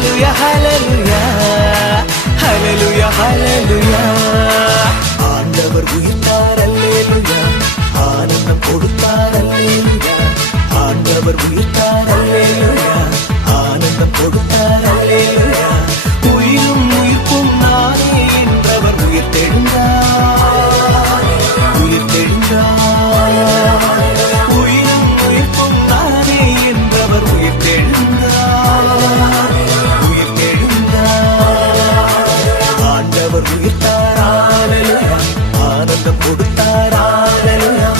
ஹalleluya ஹalleluya ஹalleluya ஹalleluya ஆண்டவர் உயிர்த்தார் அல்லேலூயா ஆனந்தம் கொடுத்தார் அல்லேலூயா ஆண்டவர் உயிர்த்தார் அல்லேலூயா ஆனந்தம் கொடுத்தார் அல்லேலூயா உயிரும் உயிர்ப்பும் நானே என்றவர் உயிர்த்தெழுந்தார் உயிர்த்தெழுந்தார் உயிரும் உயிர்ப்பும் நானே என்றவர் உயிர்த்தெழுந்தார் உயிர்த்தெழுந்தார் ஆண்டவர் உயிர்த்தார் அல்லேலூயா ஆனந்தம் கொடுத்தார் அல்லேலூயா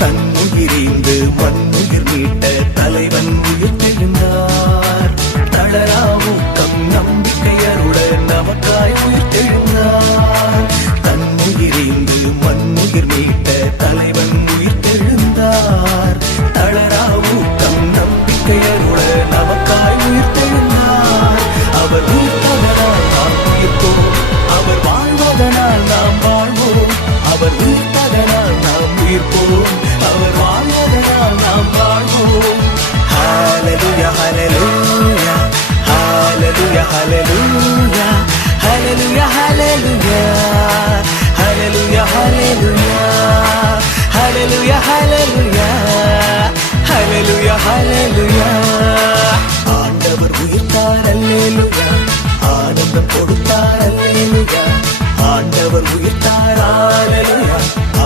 தன்னுயிரிந்து மண்ணுயிர் மீட்ட தலைவன் உயிர்த்தெழுந்தார் தளராவுக்கம் நம்பிக்கையருடன் நமக்காய் உயிர்த்தெழுந்தார் தன்னுயிரிந்து மண்ணுயிர் மீட்ட தலைவன் உயிர்த்தெழுந்தார் தளராவுக்கம் நம்பிக்கையருடன் நமக்காய் உயிர்த்தெழுந்தார் அவர் உயிர்த்ததனால் நாம் உயிர்த்தோம் அவர் வாழ்வதனால் நாம் வாழ்வோம் அவர் உயிர்த்ததனால் நாம் உயிர்ப்போம் அவர் வாழ்வதனால் நாம் வாழ்வோம் ஹalleluya ஹalleluya ஹalleluya ஹalleluya ஹalleluya ஹalleluya ஹalleluya ஹalleluya ஹalleluya ஹalleluya ஹalleluya ஹalleluya ஆண்டவர் உயிர்த்தார் அல்லேலூயா ஆனந்தம் கொடுத்தார் அல்லேலூயா ஆண்டவர் உயிர்த்தார் அல்லேலூயா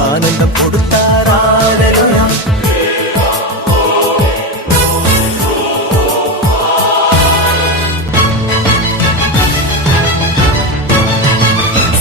ஆனந்தம் கொடுத்தார் அல்லேலூயா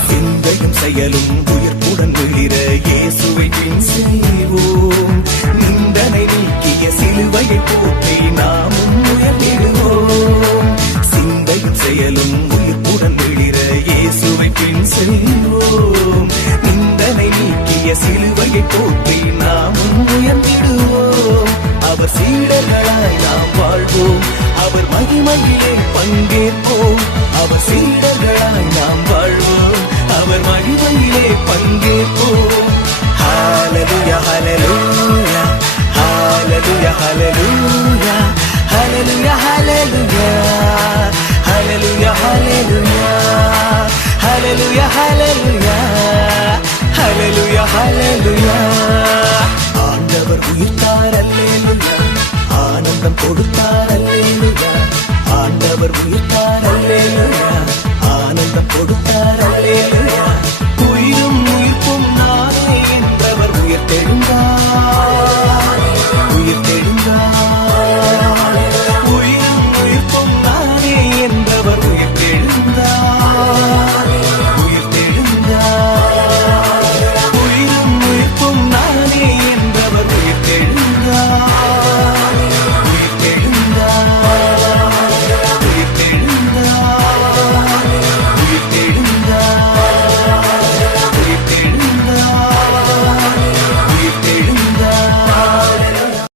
சிந்தையும் செயலும் உயிர்ப்புடன் விழிற இயேசுவை பின் செய்வோம் நிந்தனை நீக்கிய சிலுவையை போற்றி நாமும் உயர்ந்திடுவோம் சிந்தையும் செயலும் உயிர்ப்புடன் விழிற இயேசுவை பின் செய்வோம் நிந்தனை நீக்கிய சிலுவையை போற்றி நாமும் உயர்ந்திடுவோம் அவர் சீடர்களாய் நாம் வாழ்வோம் அவர் மகிமையிலே பங்கேற்போம் அவர் சீடர்களாய் நாம் வாழ்வோம் அவர் மகிமையிலே பங்கேற்போம் ஹalleluya ஹalleluya ஹalleluya ஹalleluya ஹalleluya ஹalleluya ஹalleluya ஹalleluya ஹalleluya ஹalleluya ஹalleluya ஹalleluya ஆண்டவர் உயிர்த்தார் அல்லேலூயா ஆனந்தம் கொடுத்தார் அல்லேலூயா